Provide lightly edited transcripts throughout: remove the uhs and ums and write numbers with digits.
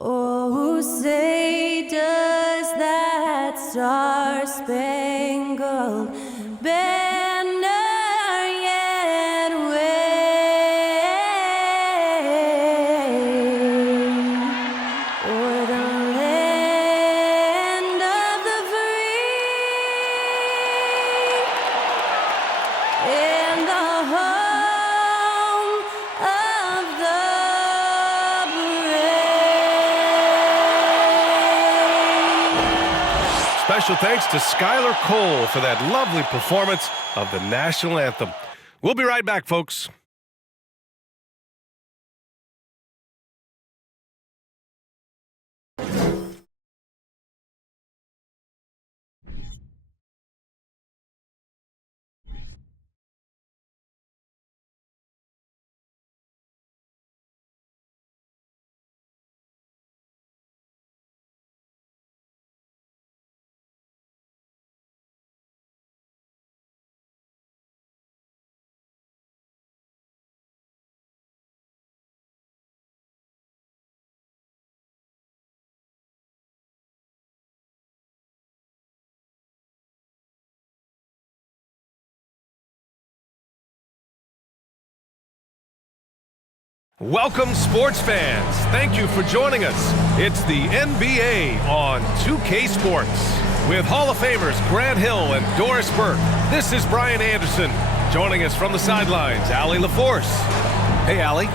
Oh, say does that star-spangled banner yet wave o'er the land of the free and the home of the Special thanks to Skylar Cole for that lovely performance of the national anthem. We'll be right back, folks. Welcome, sports fans. Thank you for joining us. It's the NBA on 2K Sports. With Hall of Famers Grant Hill and Doris Burke, this is Brian Anderson. Joining us from the sidelines, Allie LaForce. Hey, Allie.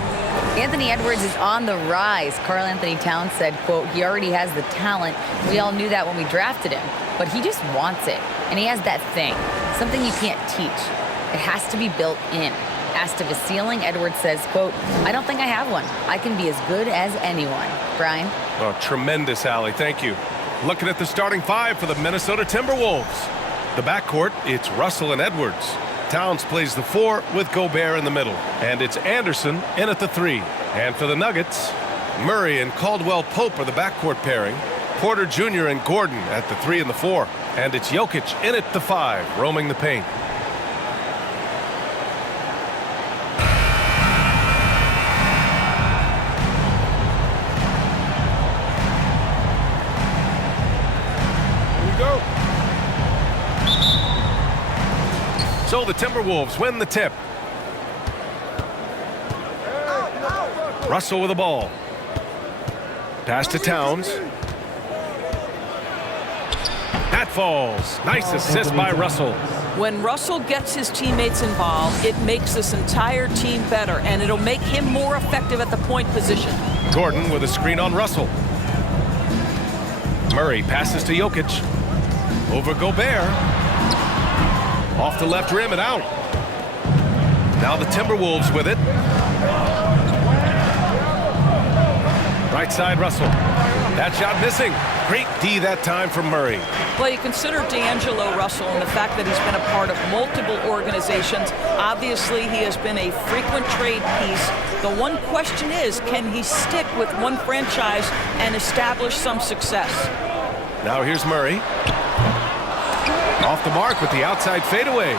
Anthony Edwards is on the rise. Karl Anthony Towns said, quote, he already has the talent. We all knew that when we drafted him, but he just wants it. And he has that thing, something you can't teach. It has to be built in. Asked of his ceiling, Edwards says, quote, I don't think I have one. I can be as good as anyone. Brian? Oh, tremendous, Allie. Thank you. Looking at the starting five for the Minnesota Timberwolves. The backcourt, it's Russell and Edwards. Towns plays the 4 with Gobert in the middle. And it's Anderson in at the 3. And for the Nuggets, Murray and Caldwell Pope are the backcourt pairing. Porter Jr. and Gordon at the 3 and the 4. And it's Jokic in at the 5, roaming the paint. So the Timberwolves win the tip. Russell with the ball. Pass to Towns. That falls. Nice assist by Russell. When Russell gets his teammates involved, it makes this entire team better, and it'll make him more effective at the point position. Gordon with a screen on Russell. Murray passes to Jokic. Over Gobert. Off the left rim and out. Now the Timberwolves with it. Right side, Russell. That shot missing. Great D that time from Murray. Well, you consider D'Angelo Russell and the fact that he's been a part of multiple organizations. Obviously, he has been a frequent trade piece. The one question is, can he stick with one franchise and establish some success? Now here's Murray. Off the mark with the outside fadeaway.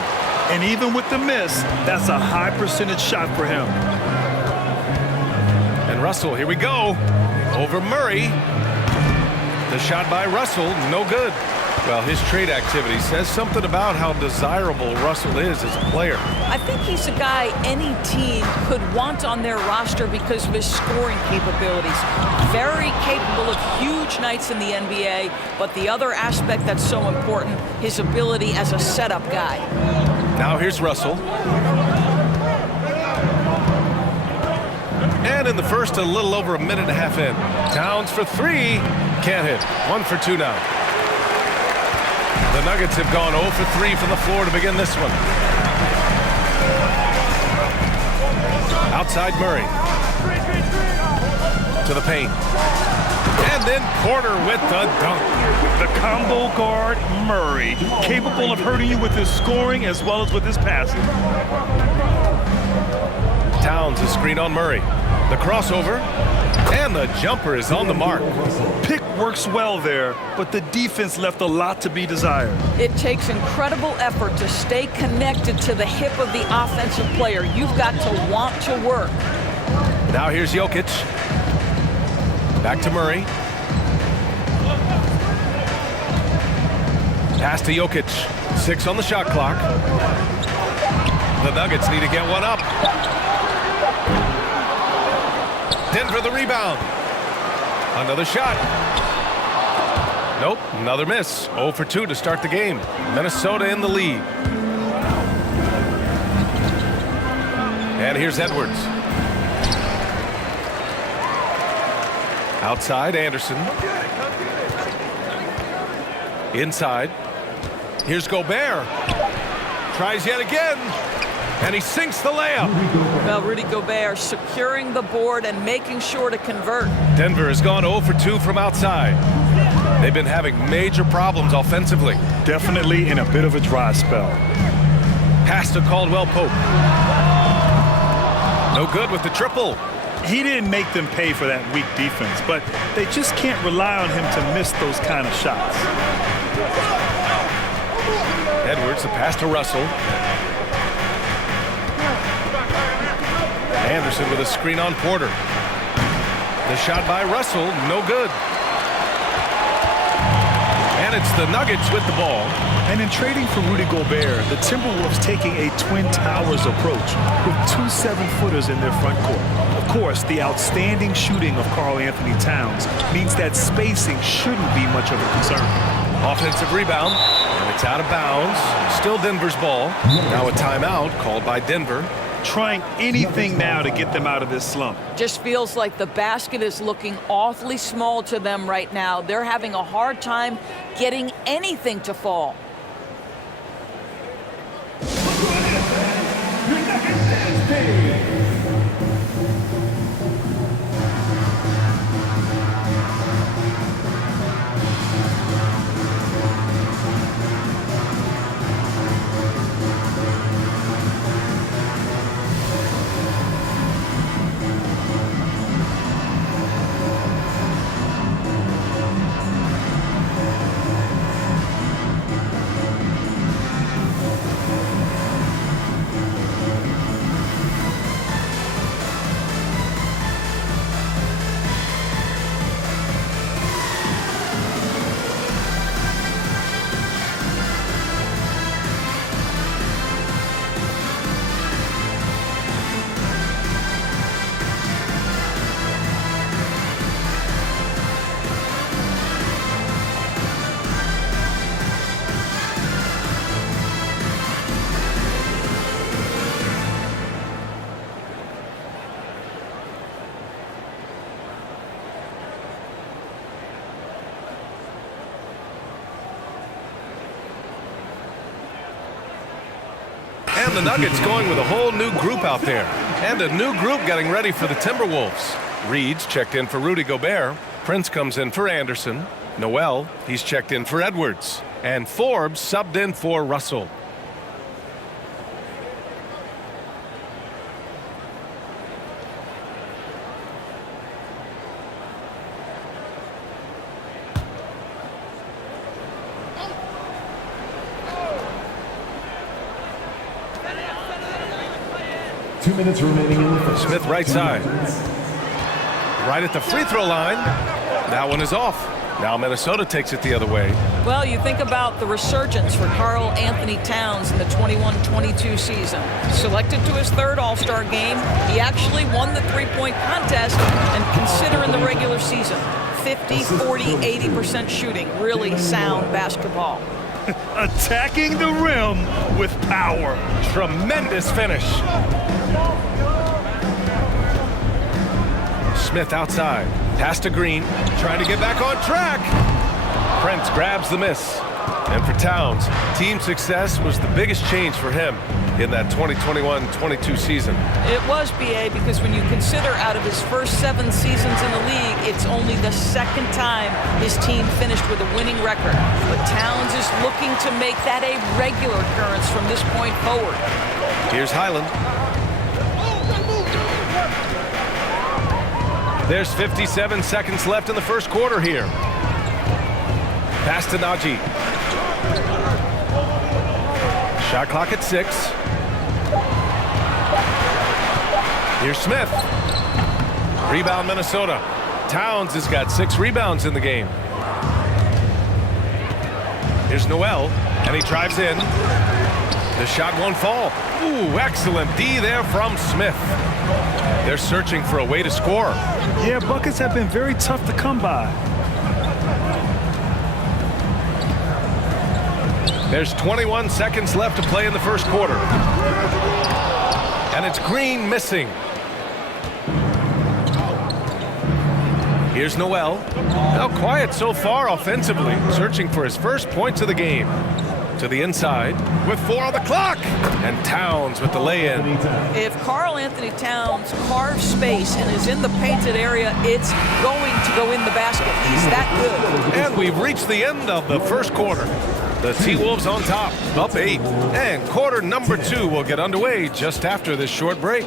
And even with the miss, that's a high percentage shot for him. And Russell, here we go. Over Murray. The shot by Russell, no good. Well, his trade activity says something about how desirable Russell is as a player. I think he's a guy any team could want on their roster because of his scoring capabilities. Very capable of huge nights in the NBA, but the other aspect that's so important, his ability as a setup guy. Now here's Russell. And in the first, a little over a minute and a half in. Towns for 3. Can't hit. 1 for 2 now. The Nuggets have gone 0 for 3 from the floor to begin this one. Outside Murray. To the paint. And then Porter with the dunk. The combo guard, Murray, capable of hurting you with his scoring as well as with his passing. Towns Towns, a screen on Murray. The crossover, and the jumper is on the mark. Pick works well there, but the defense left a lot to be desired. It takes incredible effort to stay connected to the hip of the offensive player. You've got to want to work. Now here's Jokic. Back to Murray. Pass to Jokic. 6 on the shot clock. The Nuggets need to get one up. Denver the rebound. Another shot. Nope, another miss. 0 for 2 to start the game. Minnesota in the lead. And here's Edwards. Outside, Anderson. Inside. Here's Gobert. Tries yet again. And he sinks the layup. Well, Rudy Gobert securing the board and making sure to convert. Denver has gone 0 for 2 from outside. They've been having major problems offensively. Definitely in a bit of a dry spell. Pass to Caldwell Pope. No good with the triple. He didn't make them pay for that weak defense, but they just can't rely on him to miss those kind of shots. Edwards, the pass to Russell. Anderson with a screen on Porter. The shot by Russell, no good. And it's the Nuggets with the ball. And in trading for Rudy Gobert, the Timberwolves taking a Twin Towers approach with 2 7-footers in their front court. Of course, the outstanding shooting of Karl Anthony Towns means that spacing shouldn't be much of a concern. Offensive rebound, and it's out of bounds. Still Denver's ball. Now a timeout called by Denver. Trying anything now to get them out of this slump. Just feels like the basket is looking awfully small to them right now. They're having a hard time getting anything to fall. And the Nuggets going with a whole new group out there. And a new group getting ready for the Timberwolves. Reed's checked in for Rudy Gobert. Prince comes in for Anderson. Noel, he's checked in for Edwards. And Forbes subbed in for Russell. Minutes remaining in the first. Smith right side. Right at the free throw line. That one is off. Now Minnesota takes it the other way. Well, you think about the resurgence for Karl Anthony Towns in the 21-22 season. Selected to his 3rd All-Star game, he actually won the three-point contest, and consider in the regular season, 50, 40, 80% shooting. Really sound basketball. Attacking the rim with power. Tremendous finish. Smith outside. Pass to Green. Trying to get back on track. Prince grabs the miss. And for Towns, team success was the biggest change for him in that 2021-22 season. It was, B.A., because when you consider out of his first 7 seasons in the league, it's only the 2nd time his team finished with a winning record. But Towns is looking to make that a regular occurrence from this point forward. Here's Highland. There's 57 seconds left in the first quarter here. Pass to Najee. Shot clock at 6. Here's Smith. Rebound Minnesota. Towns has got 6 rebounds in the game. Here's Noel, and he drives in. The shot won't fall. Ooh, excellent D there from Smith. They're searching for a way to score. Yeah, buckets have been very tough to come by. There's 21 seconds left to play in the first quarter. And it's Green missing. Here's Noel. Now quiet so far offensively, searching for his first points of the game. To the inside with 4 on the clock. And Towns with the lay-in. If Karl Anthony Towns carves space and is in the painted area, it's going to go in the basket. He's that good. And we've reached the end of the first quarter. The T-Wolves on top, up 8. And quarter number 2 will get underway just after this short break.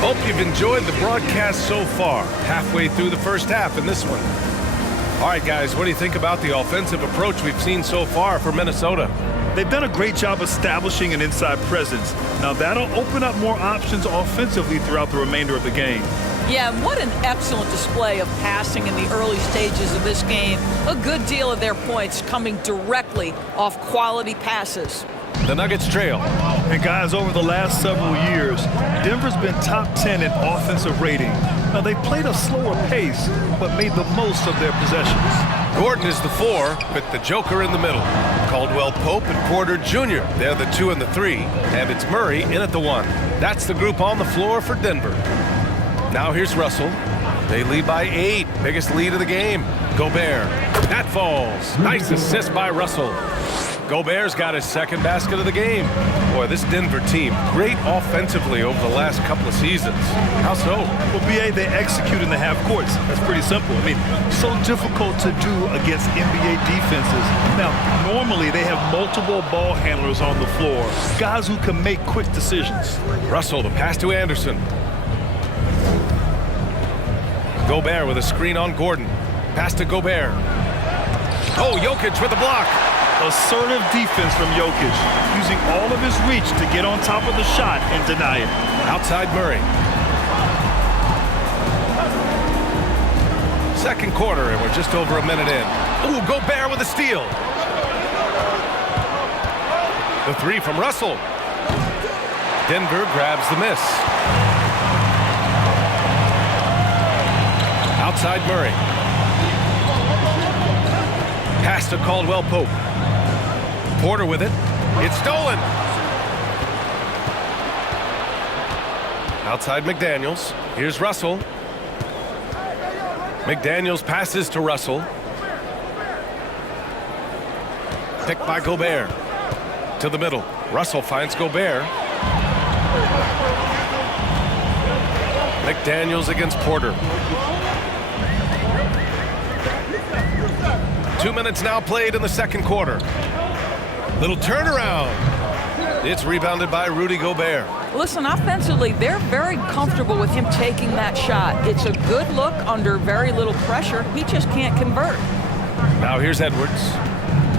Hope you've enjoyed the broadcast so far. Halfway through the first half in this one. All right, guys, what do you think about the offensive approach we've seen so far for Minnesota? They've done a great job establishing an inside presence. Now that'll open up more options offensively throughout the remainder of the game. Yeah, and what an excellent display of passing in the early stages of this game. A good deal of their points coming directly off quality passes. The Nuggets trail. And guys, over the last several years, Denver's been top 10 in offensive rating. Now they played a slower pace, but made the most of their possessions. Gordon is the 4, with the Joker in the middle. Caldwell Pope and Porter Jr. They're the 2 and the 3, and it's Murray in at the 1. That's the group on the floor for Denver. Now here's Russell. They lead by 8, biggest lead of the game. Gobert, that falls. Nice assist by Russell. Gobert's got his second basket of the game. Boy, this Denver team, great offensively over the last couple of seasons. How so? Well, BA, they execute in the half courts. That's pretty simple. I mean, so difficult to do against NBA defenses. Now, normally they have multiple ball handlers on the floor, guys who can make quick decisions. Russell, the pass to Anderson. Gobert with a screen on Gordon. Pass to Gobert. Oh, Jokic with the block. Assertive defense from Jokic, using all of his reach to get on top of the shot and deny it. Outside Murray. Second quarter, and we're just over a minute in. Ooh, Gobert with a steal. The 3 from Russell. Denver grabs the miss. Outside Murray. Pass to Caldwell Pope. Porter with it. It's stolen. Outside McDaniels. Here's Russell. McDaniels passes to Russell. Picked by Gobert. To the middle. Russell finds Gobert. McDaniels against Porter. 2 minutes now played in the second quarter. Little turnaround. It's rebounded by Rudy Gobert. Listen, offensively, they're very comfortable with him taking that shot. It's a good look under very little pressure. He just can't convert. Now here's Edwards.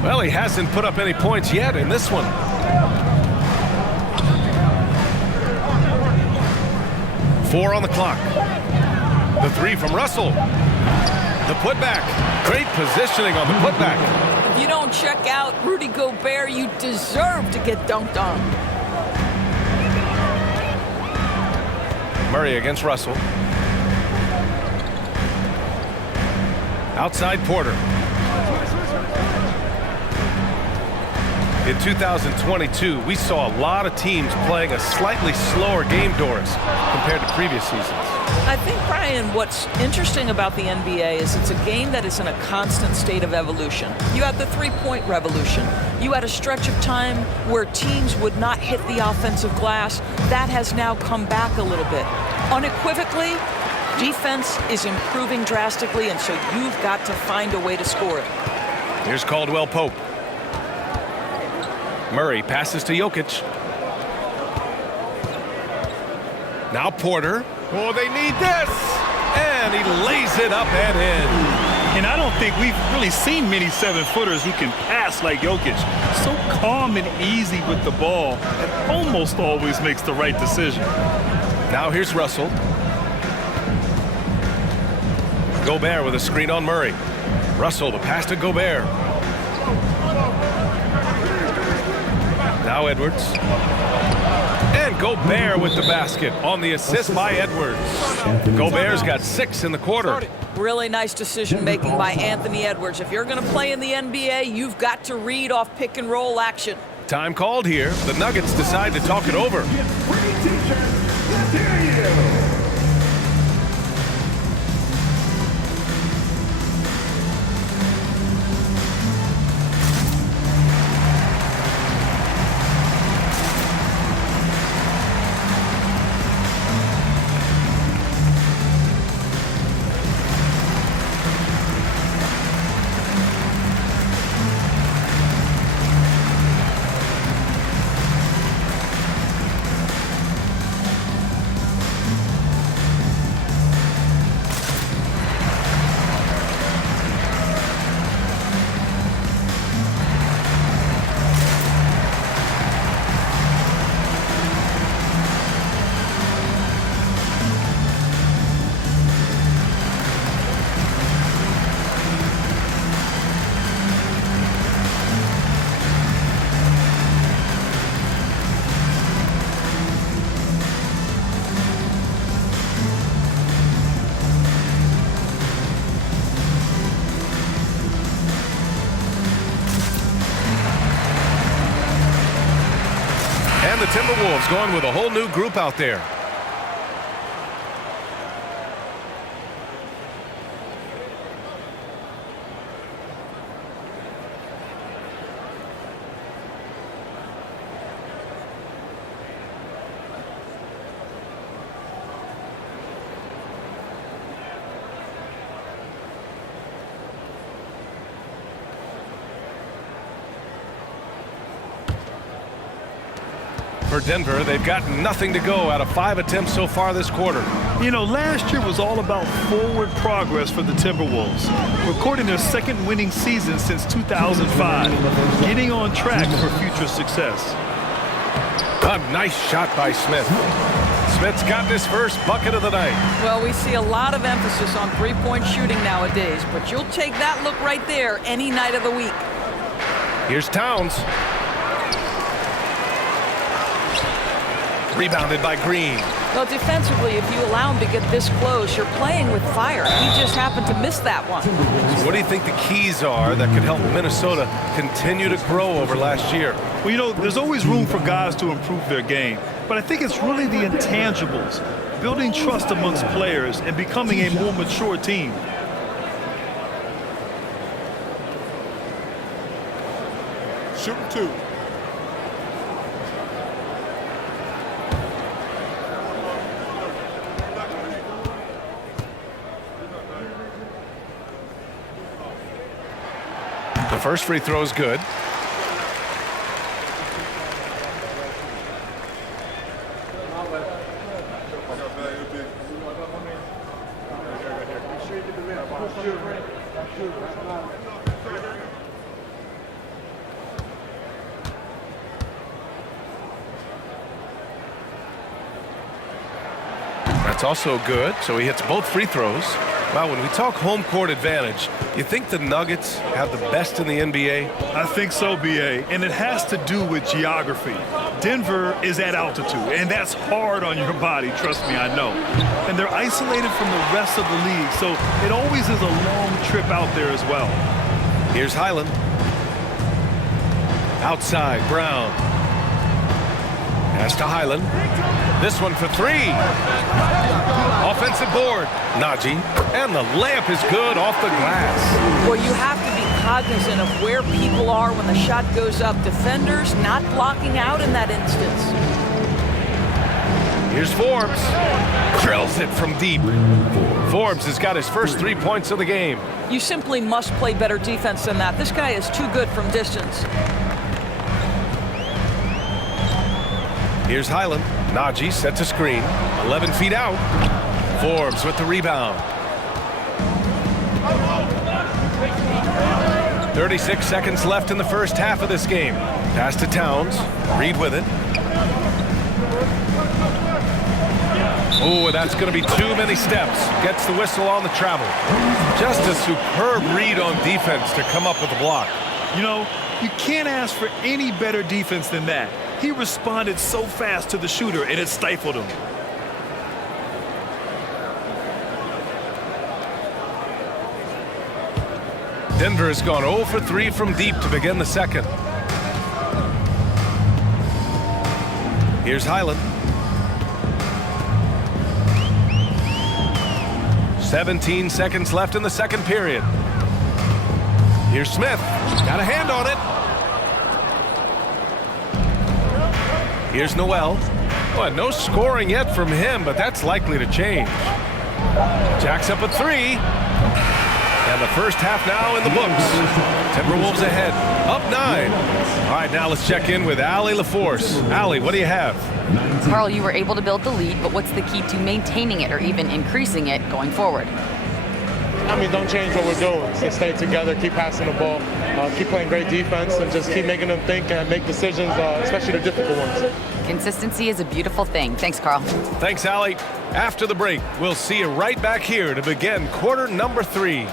Well, he hasn't put up any points yet in this one. Four on the clock. The 3 from Russell. The putback. Great positioning on the putback. If you don't check out Rudy Gobert, you deserve to get dunked on. Murray against Russell. Outside Porter. In 2022, we saw a lot of teams playing a slightly slower game, Doris, compared to previous seasons. I think, Brian, what's interesting about the NBA is it's a game that is in a constant state of evolution. You had the three-point revolution. You had a stretch of time where teams would not hit the offensive glass. That has now come back a little bit. Unequivocally, defense is improving drastically, and so you've got to find a way to score it. Here's Caldwell Pope. Murray passes to Jokic. Now Porter. Oh, they need this. And he lays it up and in. And I don't think we've really seen many 7-footers who can pass like Jokic. So calm and easy with the ball and almost always makes the right decision. Now here's Russell. Gobert with a screen on Murray. Russell, the pass to Gobert. Now Edwards. And Gobert with the basket on the assist by Edwards. Gobert's got 6 in the quarter. Really nice decision-making by Anthony Edwards. If you're going to play in the NBA, you've got to read off pick-and-roll action. Time called here. The Nuggets decide to talk it over. And the Timberwolves going with a whole new group out there. For Denver, they've got nothing to go out of 5 attempts so far this quarter. You know, last year was all about forward progress for the Timberwolves, recording their second winning season since 2005, getting on track for future success. A nice shot by Smith. Smith's got his first bucket of the night. Well, we see a lot of emphasis on three-point shooting nowadays, but you'll take that look right there any night of the week. Here's Towns. Rebounded by Green. Well, defensively, if you allow him to get this close, you're playing with fire. He just happened to miss that one. So what do you think the keys are that could help Minnesota continue to grow over last year? Well, you know, there's always room for guys to improve their game, but I think it's really the intangibles, building trust amongst players and becoming a more mature team. Shooting 2. The first free throw is good. That's also good, so he hits both free throws. Well, when we talk home court advantage, you think the Nuggets have the best in the NBA? I think so, B.A., and it has to do with geography. Denver is at altitude, and that's hard on your body, trust me, I know. And they're isolated from the rest of the league, so it always is a long trip out there as well. Here's Highland. Outside, Brown. Pass to Highland. This one for three. Offensive board. Najee. And the layup is good off the glass. Well, you have to be cognizant of where people are when the shot goes up. Defenders not blocking out in that instance. Here's Forbes. Drills it from deep. Forbes has got his first 3 points of the game. You simply must play better defense than that. This guy is too good from distance. Here's Highland. Najee sets a screen. 11 feet out. Forbes with the rebound. 36 seconds left in the first half of this game. Pass to Towns. Reed with it. Oh, that's going to be too many steps. Gets the whistle on the travel. Just a superb read on defense to come up with the block. You know, you can't ask for any better defense than that. He responded so fast to the shooter, and it stifled him. Denver has gone 0 for 3 from deep to begin the second. Here's Highland. 17 seconds left in the second period. Here's Smith. Got a hand on it. Here's Noel. Well, no scoring yet from him, but that's likely to change. Jacks up a three. And the first half now in the books. Timberwolves ahead, up 9. All right, now let's check in with Allie LaForce. Allie, what do you have? Carl, you were able to build the lead, but what's the key to maintaining it or even increasing it going forward? I mean, don't change what we're doing. Just stay together, keep passing the ball, keep playing great defense, and just keep making them think and make decisions, especially the difficult ones. Consistency is a beautiful thing. Thanks, Carl. Thanks, Allie. After the break, we'll see you right back here to begin quarter number 3.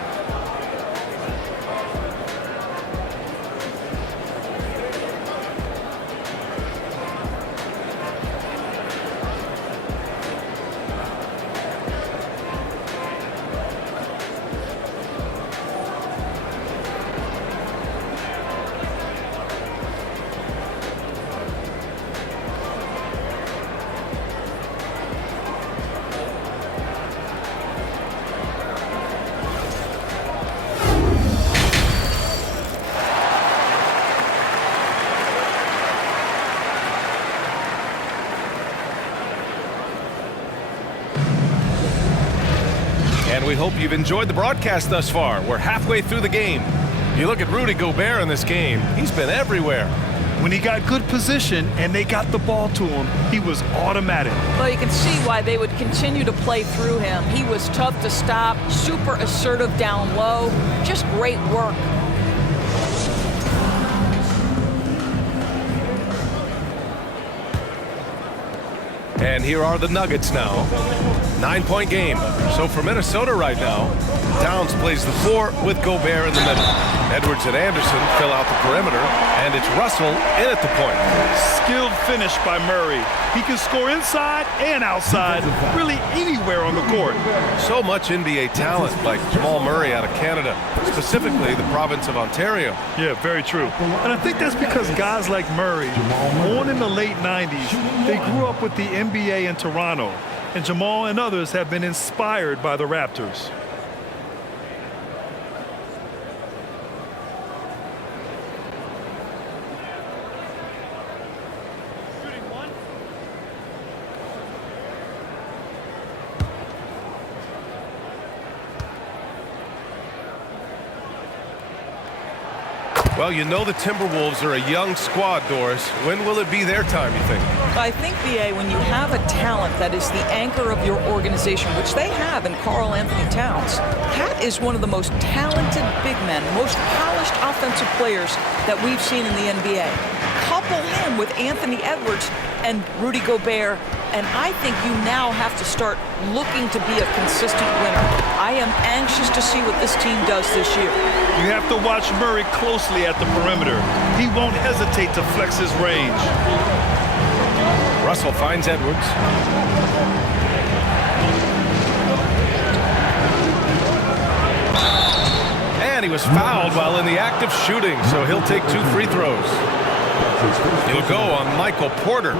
And we hope you've enjoyed the broadcast thus far. We're halfway through the game. You look at Rudy Gobert in this game, he's been everywhere. When he got good position and they got the ball to him, he was automatic. Well, you can see why they would continue to play through him. He was tough to stop, super assertive down low, just great work. And here are the Nuggets now. 9-point game. So for Minnesota right now, Towns plays the 4 with Gobert in the middle. Edwards and Anderson fill out the perimeter, and it's Russell in at the point. Skilled finish by Murray. He can score inside and outside, really anywhere on the court. So much NBA talent, like Jamal Murray out of Canada, specifically the province of Ontario. Yeah, very true. And I think that's because guys like Murray, born in the late 90s, they grew up with the NBA in Toronto. And Jamal and others have been inspired by the Raptors. Well, you know the Timberwolves are a young squad, Doris. When will it be their time, you think? I think, B.A., when you have a talent that is the anchor of your organization, which they have in Karl Anthony Towns, Cat is one of the most talented big men, most polished offensive players that we've seen in the NBA. Couple him with Anthony Edwards and Rudy Gobert, and I think you now have to start looking to be a consistent winner. I am anxious to see what this team does this year. You have to watch Murray closely at the perimeter. He won't hesitate to flex his range. Russell finds Edwards. And he was fouled while in the act of shooting, so he'll take 2 free throws. He'll go on Michael Porter.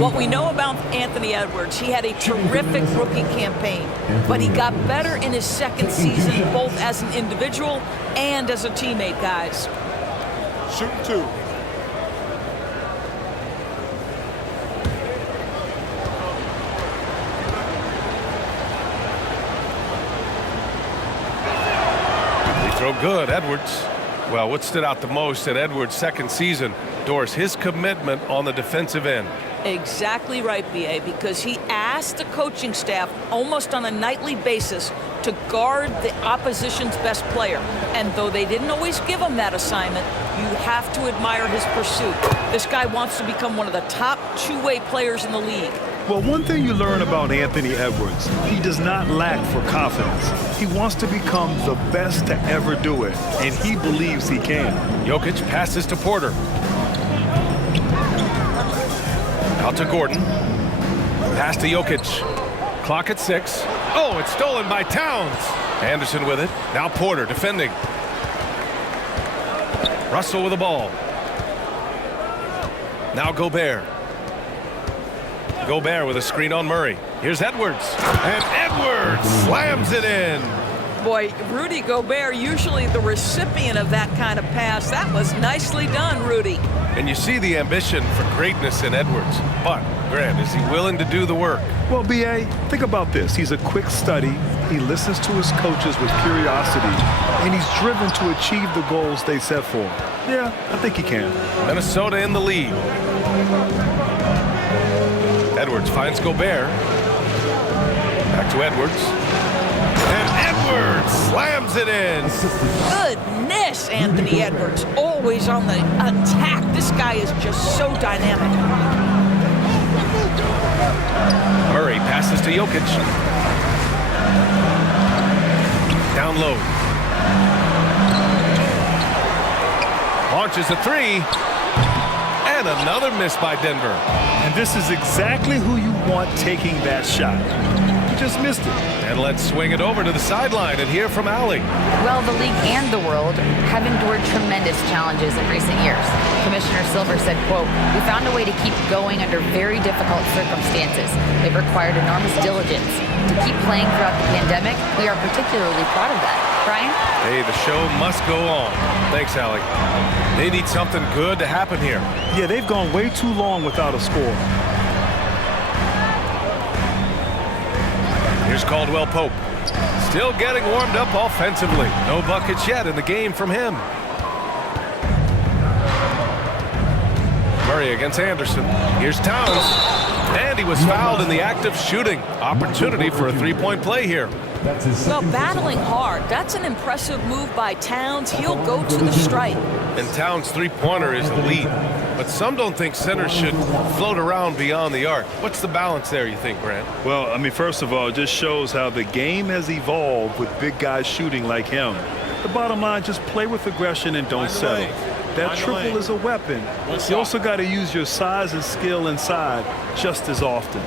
What we know about Anthony Edwards, he had a terrific rookie campaign, but he got better in his second season, both as an individual and as a teammate, guys. Shooting 2. Throw good, Edwards. Well, what stood out the most in Edwards' second season, Doris, his commitment on the defensive end. Exactly right, B.A., because he asked the coaching staff almost on a nightly basis to guard the opposition's best player. And though they didn't always give him that assignment, you have to admire his pursuit. This guy wants to become one of the top two-way players in the league. Well, one thing you learn about Anthony Edwards, he does not lack for confidence. He wants to become the best to ever do it, and he believes he can. Jokic passes to Porter. Out to Gordon. Pass to Jokic. Clock at 6. Oh, it's stolen by Towns. Anderson with it. Now Porter defending. Russell with the ball. Now Gobert. Gobert with a screen on Murray. Here's Edwards. And Edwards slams it in. Boy, Rudy Gobert, usually the recipient of that kind of pass. That was nicely done, Rudy. And you see the ambition for greatness in Edwards. But, Grant, is he willing to do the work? Well, B.A., think about this. He's a quick study. He listens to his coaches with curiosity, and he's driven to achieve the goals they set for him. Yeah, I think he can. Minnesota in the lead. Edwards finds Gobert. Back to Edwards. And Edwards slams it in. Goodness, Anthony Edwards, always on the attack. This guy is just so dynamic. Murray passes to Jokic. Down low. Launches a 3. And another miss by Denver. And this is exactly who you want taking that shot. He just missed it. And let's swing it over to the sideline and hear from Allie. Well, the league and the world have endured tremendous challenges in recent years. Commissioner Silver said, quote, "We found a way to keep going under very difficult circumstances. It required enormous diligence. To keep playing throughout the pandemic, we are particularly proud of that." Brian? Hey, the show must go on. Thanks, Allie. They need something good to happen here. Yeah, they've gone way too long without a score. Here's Caldwell Pope. Still getting warmed up offensively. No buckets yet in the game from him. Murray against Anderson. Here's Towns. And he was fouled in the act of shooting. Opportunity for a three-point play here. Well, battling hard. That's an impressive move by Towns. He'll go to the stripe. And Towns' three-pointer is elite. But some don't think centers should float around beyond the arc. What's the balance there, you think, Grant? Well, I mean, first of all, it just shows how the game has evolved with big guys shooting like him. The bottom line, just play with aggression and don't settle. That triple is a weapon. You also got to use your size and skill inside just as often.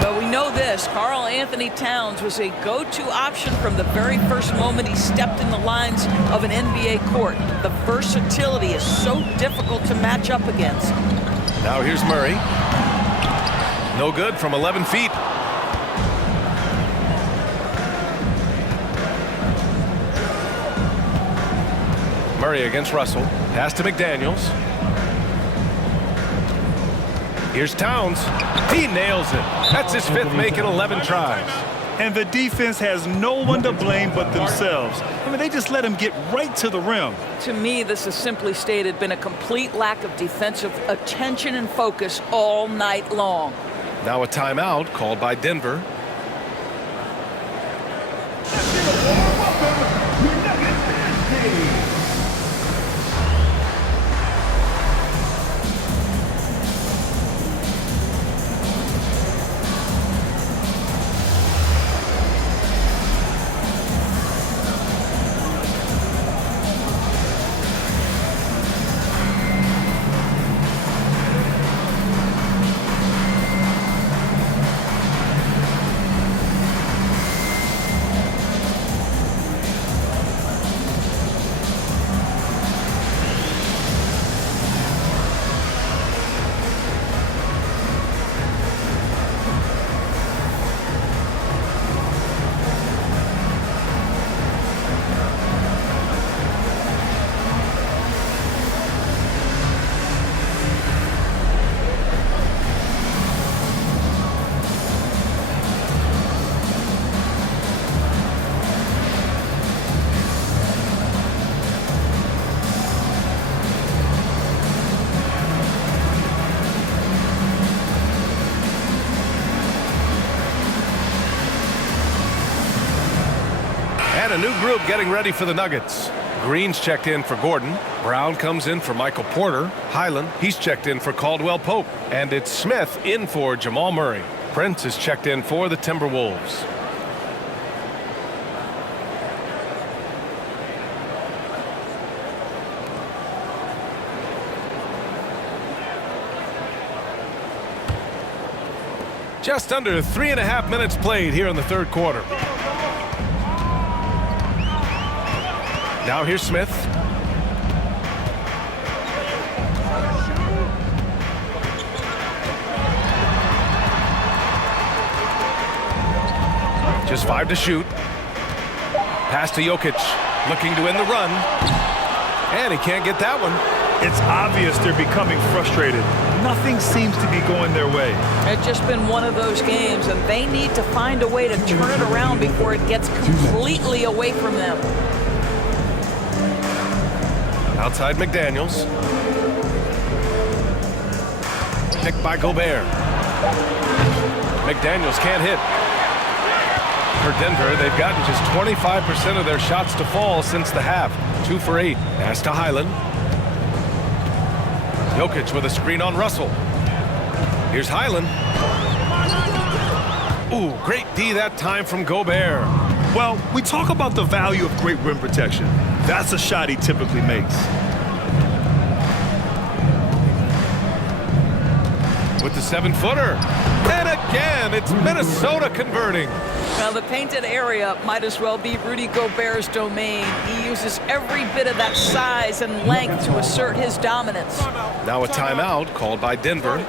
But we know this, Karl Anthony Towns was a go-to option from the very first moment he stepped in the lines of an NBA court. The versatility is so difficult to match up against. Now here's Murray. No good from 11 feet. Murray against Russell. Pass to McDaniels. Here's Towns. He nails it. That's his fifth make in 11 tries. And the defense has no one to blame but themselves. I mean, they just let him get right to the rim. To me, this has simply stated been a complete lack of defensive attention and focus all night long. Now a timeout called by Denver. new group getting ready for the Nuggets. Green's checked in for Gordon. Brown comes in for Michael Porter. Highland, he's checked in for Caldwell Pope. And it's Smith in for Jamal Murray. Prince is checked in for the Timberwolves. Just under 3.5 minutes played here in the third quarter. Now here's Smith. Just 5 to shoot. Pass to Jokic, looking to end the run. And he can't get that one. It's obvious they're becoming frustrated. Nothing seems to be going their way. It's just been one of those games, and they need to find a way to turn it around before it gets completely away from them. Outside McDaniels. Picked by Gobert. McDaniels can't hit. For Denver, they've gotten just 25% of their shots to fall since the half. 2 for 8. Pass to Highland. Jokic with a screen on Russell. Here's Highland. Ooh, great D that time from Gobert. Well, we talk about the value of great rim protection. That's a shot he typically makes. With the 7-footer. And again, it's Minnesota converting. Now, the painted area might as well be Rudy Gobert's domain. He uses every bit of that size and length to assert his dominance. Now a timeout called by Denver.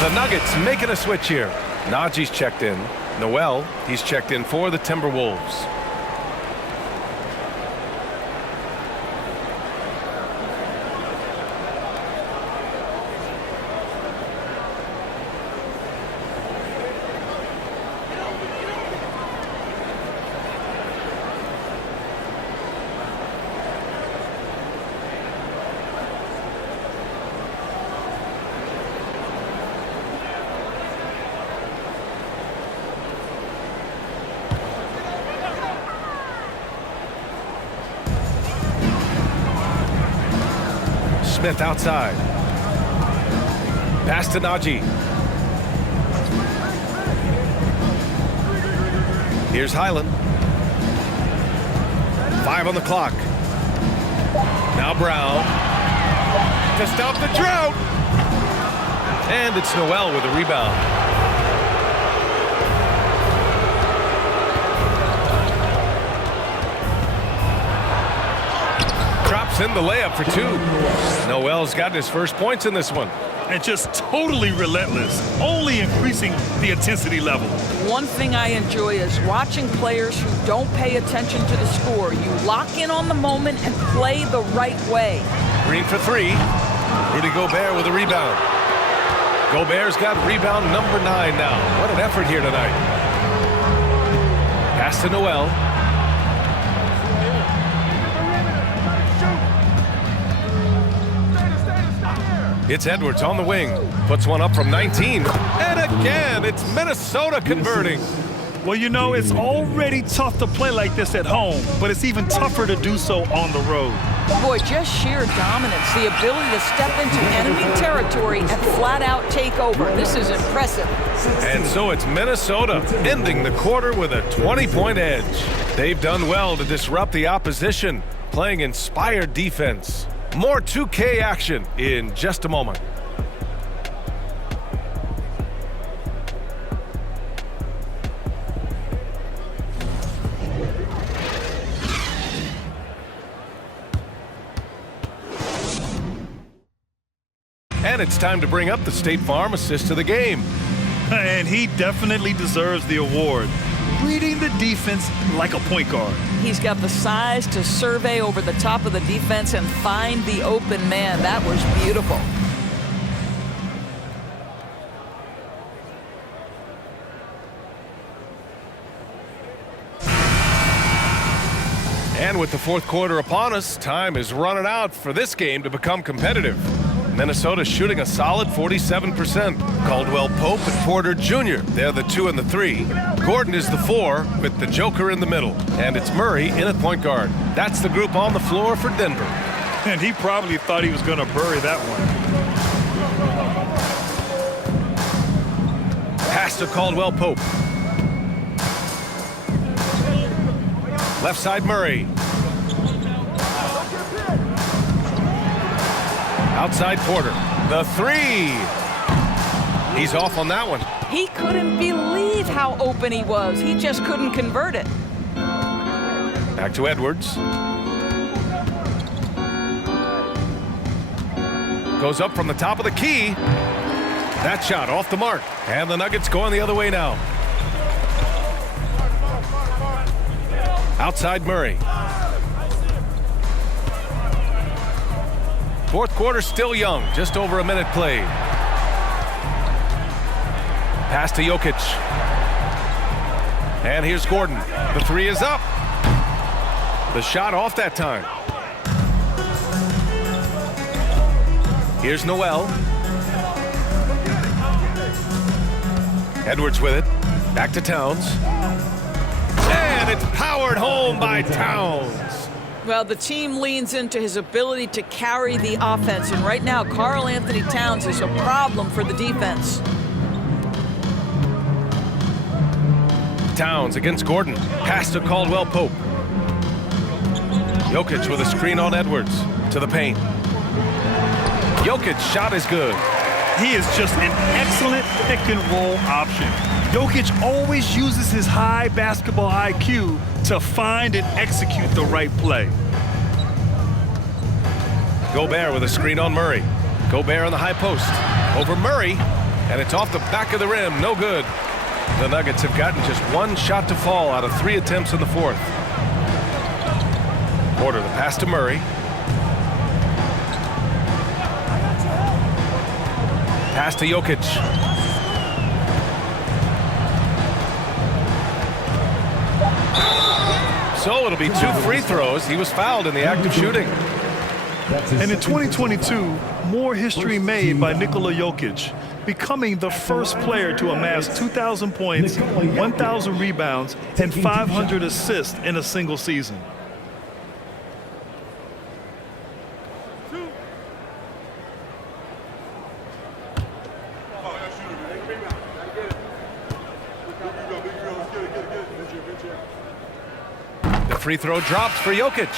The Nuggets making a switch here. Najee's checked in. Noel, he's checked in for the Timberwolves. Smith outside. Pass to Najee. Here's Highland. 5 on the clock. Now Brown. To stop the drought. And it's Noel with a rebound. Drops in the layup for 2. Noel's gotten his first points in this one. And just totally relentless, only increasing the intensity level. One thing I enjoy is watching players who don't pay attention to the score. You lock in on the moment and play the right way. Green for 3. Rudy Gobert with a rebound. Gobert's got rebound number 9 now. What an effort here tonight. Pass to Noel. It's Edwards on the wing. Puts one up from 19. And again, it's Minnesota converting. Well, you know, it's already tough to play like this at home, but it's even tougher to do so on the road. Boy, just sheer dominance, the ability to step into enemy territory and flat out take over. This is impressive. And so it's Minnesota ending the quarter with a 20-point edge. They've done well to disrupt the opposition, playing inspired defense. More 2K action in just a moment. And it's time to bring up the State Farm assist of the game. And he definitely deserves the award. Reading the defense like a point guard. He's got the size to survey over the top of the defense and find the open man. That was beautiful. And with the fourth quarter upon us, time is running out for this game to become competitive. Minnesota shooting a solid 47%. Caldwell Pope and Porter Jr., they're the 2 and the 3. Gordon is the 4 with the Joker in the middle. And it's Murray in at point guard. That's the group on the floor for Denver. And he probably thought he was going to bury that one. Pass to Caldwell Pope. Left side Murray. Outside Porter. The 3. He's off on that one. He couldn't believe how open he was. He just couldn't convert it. Back to Edwards. Goes up from the top of the key. That shot off the mark. And the Nuggets going the other way now. Outside Murray. Fourth quarter still young, just over a minute played. Pass to Jokic. And here's Gordon. The 3 is up. The shot off that time. Here's Noel. Edwards with it. Back to Towns. And it's powered home by Towns. Well, the team leans into his ability to carry the offense, and right now, Karl Anthony Towns is a problem for the defense. Towns against Gordon. Pass to Caldwell Pope. Jokic with a screen on Edwards to the paint. Jokic's shot is good. He is just an excellent pick-and-roll option. Jokic always uses his high basketball IQ to find and execute the right play. Gobert with a screen on Murray. Gobert on the high post. Over Murray, and it's off the back of the rim. No good. The Nuggets have gotten just one shot to fall out of 3 attempts in the fourth. Porter, the pass to Murray. Pass to Jokic. So it'll be 2 free throws. He was fouled in the act of shooting. And in 2022, more history made by Nikola Jokic, becoming the first player to amass 2,000 points, 1,000 rebounds, and 500 assists in a single season. The free throw drops for Jokic.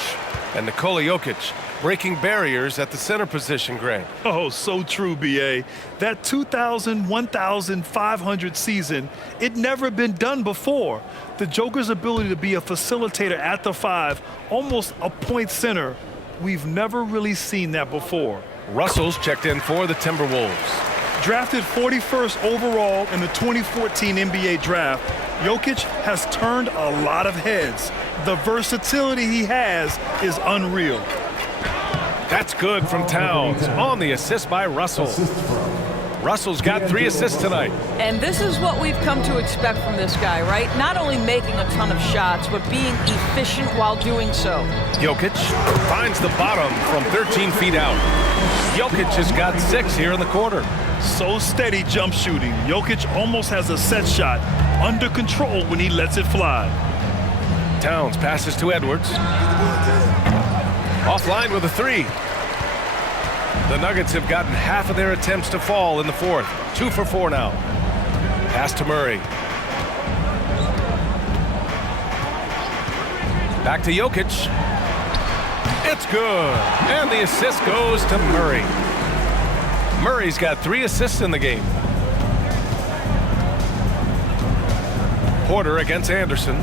And Nikola Jokic breaking barriers at the center position, Greg. Oh, so true, B.A. That 2,000, 1,500 season, it never been done before. The Joker's ability to be a facilitator at the 5, almost a point center, we've never really seen that before. Russell's checked in for the Timberwolves. Drafted 41st overall in the 2014 NBA draft, Jokic has turned a lot of heads. The versatility he has is unreal. That's good from Towns on the assist by Russell. Russell's got 3 assists tonight. And this is what we've come to expect from this guy, right? Not only making a ton of shots, but being efficient while doing so. Jokic finds the bottom from 13 feet out. Jokic has got 6 here in the quarter. So steady jump shooting. Jokic almost has a set shot under control when he lets it fly. Towns passes to Edwards. Offline with a 3. The Nuggets have gotten half of their attempts to fall in the fourth. 2 for 4 now. Pass to Murray. Back to Jokic. It's good. And the assist goes to Murray. Murray's got 3 assists in the game. Porter against Anderson.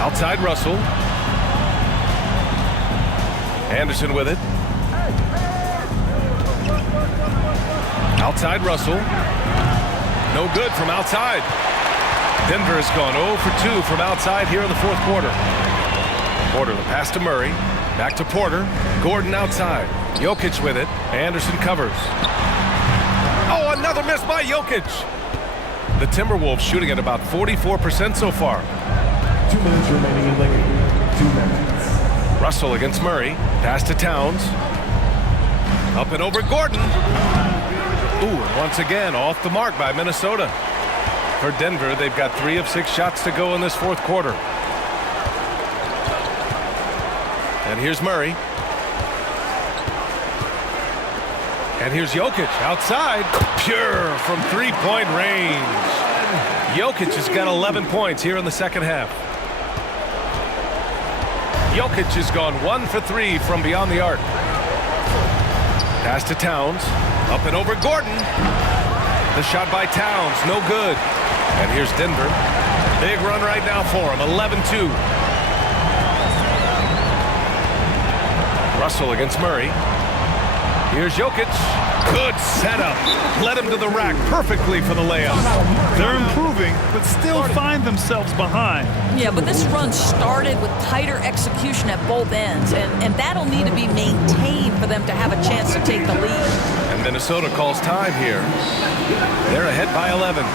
Outside Russell. Anderson with it. Outside Russell. No good from outside. Denver has gone 0 for 2 from outside here in the fourth quarter. Porter, the pass to Murray. Back to Porter. Gordon outside. Jokic with it. Anderson covers. Oh, another miss by Jokic. The Timberwolves shooting at about 44% so far. 2 minutes remaining in the game. 2 minutes. Russell against Murray. Pass to Towns. Up and over Gordon. Ooh, once again, off the mark by Minnesota. For Denver, they've got 3 of 6 shots to go in this fourth quarter. And here's Murray. And here's Jokic outside. Pure from 3-point range. Jokic has got 11 points here in the second half. Jokic has gone 1 for 3 from beyond the arc. Pass to Towns. Up and over Gordon. The shot by Towns, no good. And here's Denver. Big run right now for him, 11-2. Russell against Murray. Here's Jokic. Good setup. Led him to the rack perfectly for the layup. They're improving, but still find themselves behind. Yeah, but this run started with tighter execution at both ends, and that'll need to be maintained for them to have a chance to take the lead. And Minnesota calls time here. They're ahead by 11.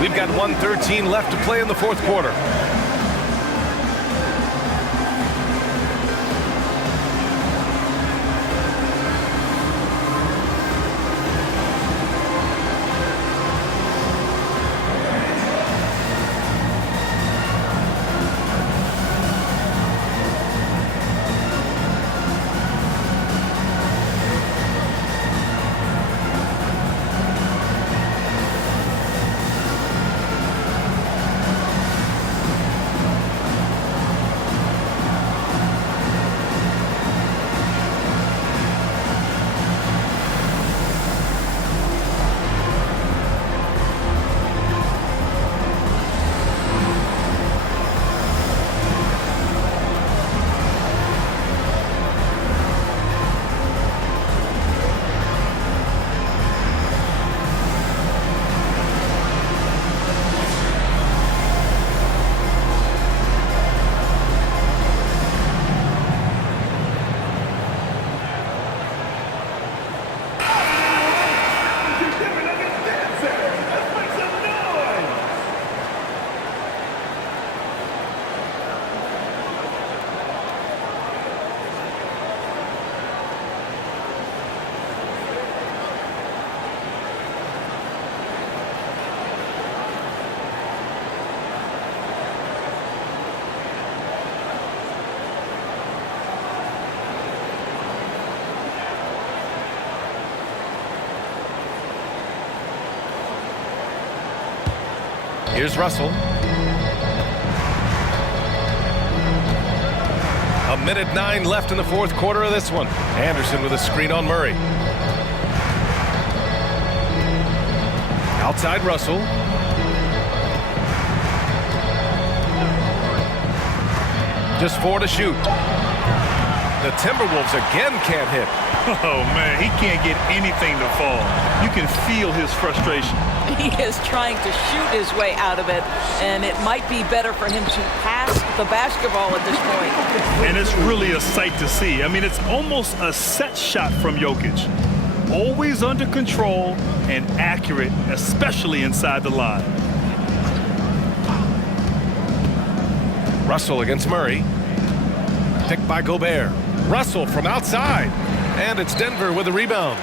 We've got 1:13 left to play in the fourth quarter. Here's Russell. A minute 9 left in the fourth quarter of this one. Anderson with a screen on Murray. Outside Russell. Just 4 to shoot. The Timberwolves again can't hit. Oh, man, he can't get anything to fall. You can feel his frustration. He is trying to shoot his way out of it, and it might be better for him to pass the basketball at this point. And it's really a sight to see. I mean, it's almost a set shot from Jokic. always under control and accurate, especially inside the line. Russell against Murray. Picked by Gobert. Russell from outside. And it's Denver with a rebound.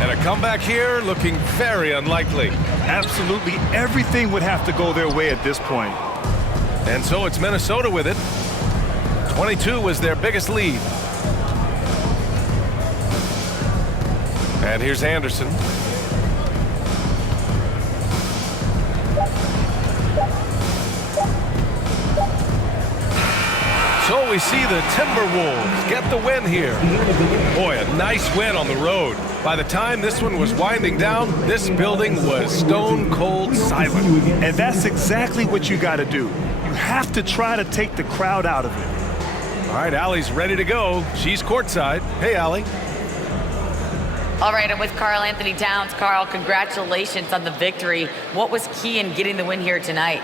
And a comeback here looking very unlikely. Absolutely everything would have to go their way at this point. And so it's Minnesota with it. 22 was their biggest lead. And here's Anderson. So we see the Timberwolves get the win here. Boy, a nice win on the road. By the time this one was winding down, this building was stone cold silent. And that's exactly what you got to do. You have to try to take the crowd out of it. All right, Allie's ready to go. She's courtside. Hey, Allie. All right, I'm with Karl Anthony Towns. Karl, congratulations on the victory. What was key in getting the win here tonight?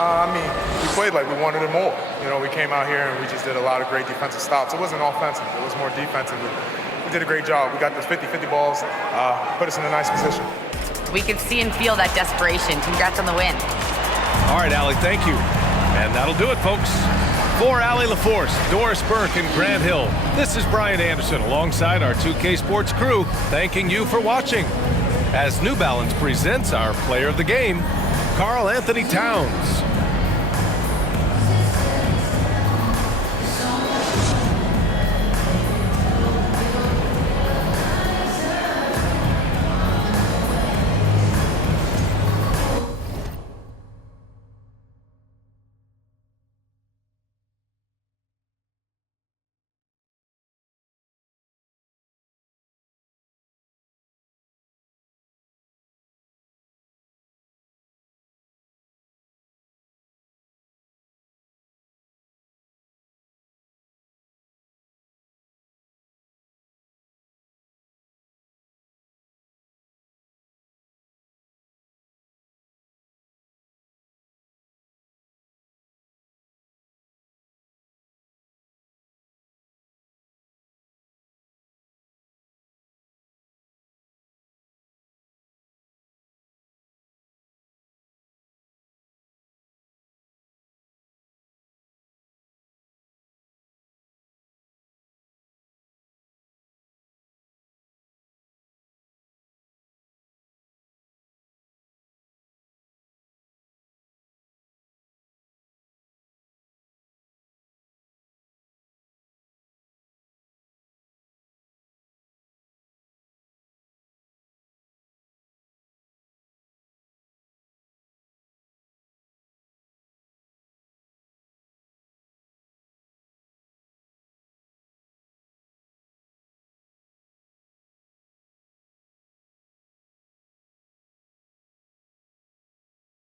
We played like we wanted it more. We came out here and we just did a lot of great defensive stops. It wasn't offensive. It was more defensive. We did a great job. We got those 50-50 balls, put us in a nice position. We can see and feel that desperation. Congrats on the win. All right, Allie, thank you. And that'll do it, folks. For Allie LaForce, Doris Burke, and Grant Hill, this is Brian Anderson alongside our 2K Sports crew, thanking you for watching. As New Balance presents our player of the game, Karl Anthony Towns.